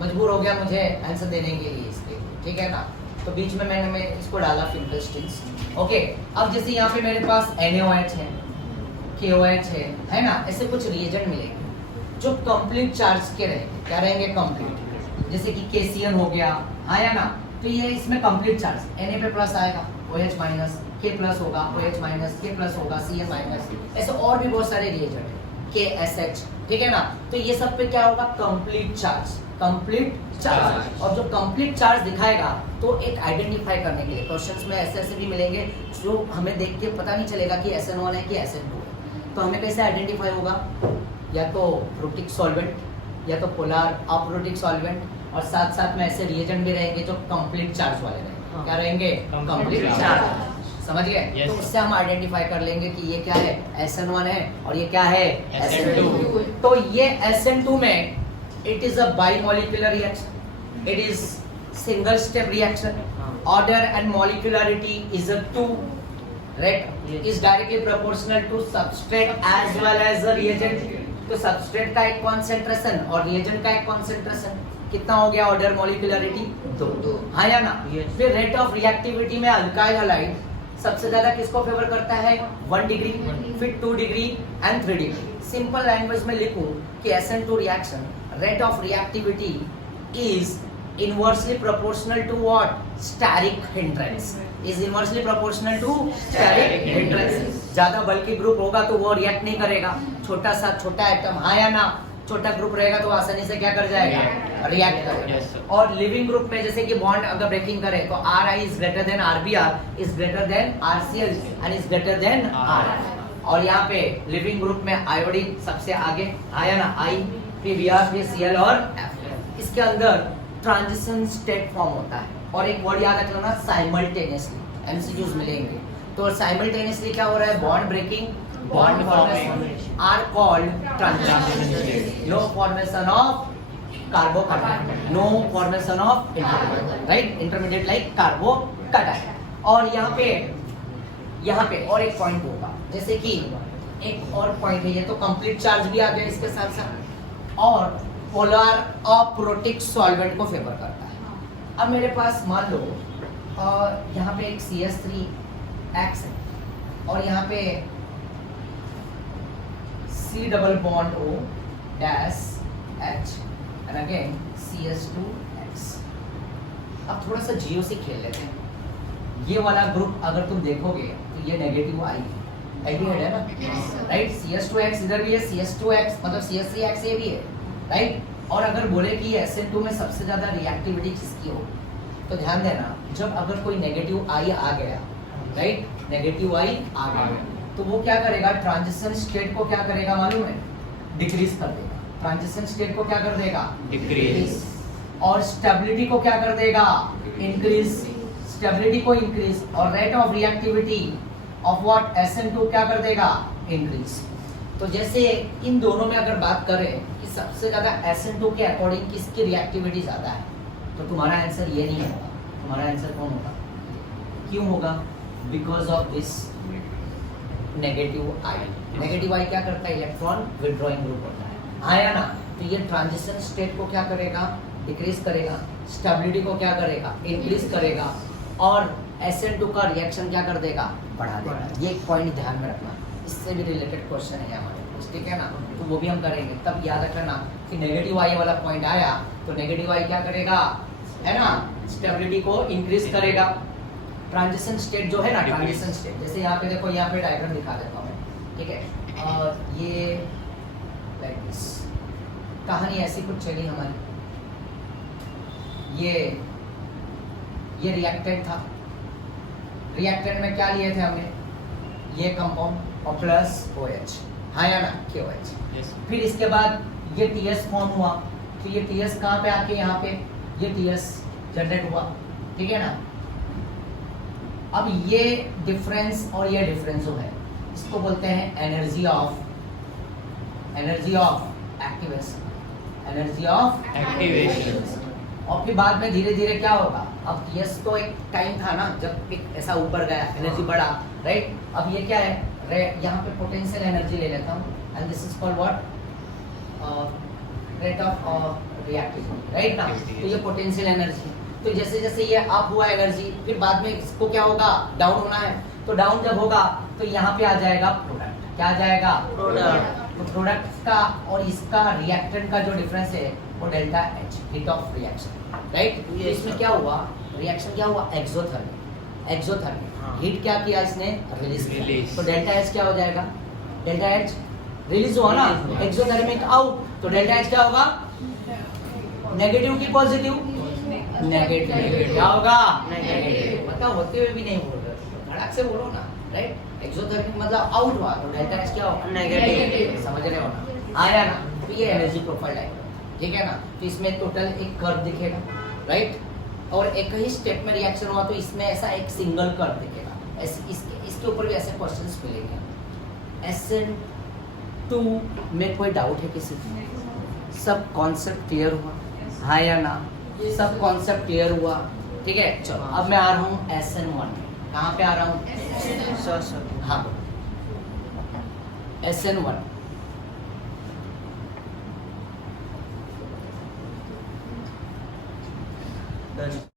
मजबूर हो गया मुझे आंसर देने के लिए इसके, ठीक है ना? तो बीच में मैंने इसको डाला फिंगल स्ट्रिंग्स। ओके, अब जैसे यहाँ पे मेरे पास NaOH है, KOH है ना? ऐसे कुछ रिएजेंट मिलेंगे जो कंप्लीट चार्ज के रहेंगे। क्या रहेंगे? कंप्लीट। जैसे कि KCl हो गया, आया ना? तो ये इसमें कंप्लीट चार्ज, Na पे प्लस आएगा, OH माइनस, K प्लस होगा, OH माइनस, K प्लस होगा, Cl माइनस, ऐसे और भी बहुत सारे रिएजेंट है, KSH, ठीक है ना? तो ये सब पे क्या होगा? Complete charge, complete charge. और जो कंप्लीट चार्ज दिखाएगा तो एक आइडेंटिफाई करने के लिए क्वेश्चंस में ऐसे ऐसे भी मिलेंगे जो हमें देख के पता नहीं चलेगा कि SN1 है कि SN2 है। तो हमें कैसे आइडेंटिफाई होगा? या तो प्रोटिक सॉल्वेंट, या तो पोलर अप्रोटिक सॉल्वेंट, और साथ साथ में ऐसे रिएजेंट भी रहेंगे जो कंप्लीट चार्ज वाले रहेंगे। क्या रहेंगे? Complete charge. समझ गए? तो उससे हम आइडेंटिफाई कर लेंगे कि ये क्या है? SN1 है, और ये क्या है? SN2। तो ये SN2 में it is a bimolekular reaction, it is single step reaction, order and molecularity is a 2, right? is directly proportional to substrate as well as the reagent। तो सबस्ट्रेट का एक कॉन्सेंट्रेशन और रिएजेंट का एक concentration कितना हो गया? ऑर्डर मॉलिक्यूलरिटी 2, हाँ या ना? फिर रेट ऑफ रिएक्टिविटी में अल्काइल हैलाइड सबसे ज्यादा किसको फेवर करता है? 1 डिग्री, फिर 2 degree and 3 degree. Simple language में लिखूं कि SN2 reaction rate of reactivity is inversely proportional to what? Steric hindrance is inversely proportional to steric hindrance। ज्यादा बल्कि ग्रुप होगा तो वो रिएक्ट नहीं करेगा, छोटा सा छोटा एटम, हाँ या ना? छोटा ग्रुप रहेगा तो आसानी से क्या कर जाएगा? रिएक्ट करेगा। और लिविंग ग्रुप में जैसे कि बॉन्ड अगर ब्रेकिंग करे तो Ri is greater than Rbr is greater than RCl and is greater than Ri। और यहाँ पे लिविंग ग्रुप में आयोडीन सबसे आगे, आया ना? I, फिर Br, फिर Cl और F। इसके अंदर ट्रांजिशन स्टेट फॉर्म होता है। और एक वर्ड याद रख लेना, साइमल्टेनियसली, एमसीक्यूज मिलेंगे। तो साइमल्टेनियसली क्या हो रहा है? Bond breaking, bond formation are called transition. No formation of carbocation, no formation of intermediate, right? Intermediate like carbocation. और यहाँ पे और एक पॉइंट होगा, जैसे कि एक और पॉइंट है, ये तो कंप्लीट चार्ज भी आ गया इसके साथ साथ, और पोलर अप्रोटिक सॉल्वेंट को फेवर करता है। अब मेरे पास मान लो यहाँ पे एक CH3X है, और यहाँ पे C double bond O dash H and again CH2X। अब थोड़ा सा जियो से खेल लेते हैं। ये वाला ग्रुप अगर तुम देखोगे तो ये नेगेटिव आईडी है ना, राइट? CH2X इधर भी है, CH2X मतलब CH3X ये भी है, राइट? और अगर बोले कि SN2 में सबसे ज्यादा रिएक्टिविटी किसकी हो, तो ध्यान देना, जब अगर कोई नेगेटिव आई आ गया, राइट? नेगेटिव आई आ गया तो वो क्या करेगा? ट्रांजिशन स्टेट को क्या करेगा मालूम है? डिक्रीज कर देगा। ट्रांजिशन स्टेट को क्या कर देगा? डिक्रीज। और स्टेबिलिटी को क्या कर देगा? इंक्रीज। स्टेबिलिटी को इंक्रीज, और rate of reactivity of what? SN2 क्या कर देगा? इंक्रीज। तो जैसे इन दोनों में अगर बात करें कि सबसे ज्यादा SN2 के अकॉर्डिंग किसकी रिएक्टिविटी ज्यादा है, तो तुम्हारा आंसर ये नहीं होगा। तुम्हारा आंसर कौन होगा? क्यों होगा? Because of this negative I. Negative I क्या करता है? इलेक्ट्रॉन विड्रॉइंग ग्रुप होता है, आया ना? तो ये ट्रांजिशन स्टेट को क्या करेगा? डिक्रीज करेगा। स्टेबिलिटी को क्या करेगा? इंक्रीज करेगा। और SN2 का रिएक्शन क्या कर देगा? बढ़ा देगा। ये एक पॉइंट ध्यान में रखना, इससे भी रिलेटेड क्वेश्चन है हमारे पास, ठीक है ना? तो वो भी हम करेंगे। तब याद रखना कि नेगेटिव आई वाला पॉइंट आया तो नेगेटिव आई क्या करेगा? है ना? स्टेबिलिटी को इंक्रीज करेगा। ट्रांजिशन स्टेट जो है ना, ट्रांजिशन स्टेट, जैसे यहाँ पे देखो, यहाँ पे डायग्राम दिखा देता हूँ, ठीक है? ये लाइक दिस कहानी ऐसी कुछ चली हमारी, ये रिएक्टेंट था, रिएक्टेंट में क्या लिए थे हमने, ये कंपाउंड और प्लस OH, हाँ या ना, KOH। Yes. फिर इसके बाद ये TS फॉर्म हुआ, फिर ये TS कहाँ पे आके यहाँ पे ये TS जनरेट हुआ, ठीक है ना। अब ये डिफरेंस और ये डिफरेंस जो है इसको बोलते हैं energy of activation, energy of Activation. और फिर बाद में धीरे धीरे क्या होगा, अब TS तो एक टाइम था ना जब एक ऐसा ऊपर गया, एनर्जी बढ़ा, राइट। अब ये क्या है, यहाँ पे पोटेंशियल एनर्जी ले लेता हूँ, and this is called what, rate of reactivity, right ना। तो ये पोटेंशियल एनर्जी, तो जैसे जैसे ये अप हुआ एनर्जी, फिर बाद में इसको क्या होगा, डाउन होना है, तो डाउन जब होगा तो यहाँ पे आ जाएगा प्रोडक्ट, क्या आ जाएगा, Product. तो प्रोडक्ट का और इसका रिएक्टेंट का जो डिफरेंस है वो delta H, heat of reaction, right. Yes, इसमें sir. क्या हुआ, रिएक्शन क्या हुआ, एक्सोथर्मिक, हाँ. हीट क्या किया इसने, रिलीज किया, Release. तो डेल्टा H क्या हो जाएगा, डेल्टा H रिलीज हुआ ना, Release हुआ. एक्सोथर्मिक आउट, तो डेल्टा H क्या होगा, नेगेटिव की पॉजिटिव, नेगेटिव क्या होगा, Negative. मतलब होते हुए भी नहीं बोल रहे, धड़ाक से बोलो ना, राइट। एक्सोथर्मिक मतलब आउट हुआ, तो डेल्टा H क्या होगा, Negative. समझ रहे हो ना, आया ना। तो ये एनर्जी प्रोफाइल है, ठीक है ना। तो इसमें टोटल एक कर्व दिखेगा, राइट, और एक ही स्टेप में रिएक्शन हुआ तो इसमें ऐसा एक सिंगल कर्व दिखेगा, ऐसे इसके ऊपर भी ऐसे क्वेश्चंस मिलेंगे। SN2 में कोई डाउट है किसी को, सब कॉन्सेप्ट क्लियर हुआ, हाँ या ना, सब कॉन्सेप्ट क्लियर हुआ, ठीक है। चलो अब मैं आ रहा हूँ SN1 में, कहाँ पे आ रहा हूँ, Sir, sir. हाँ SN1, Done.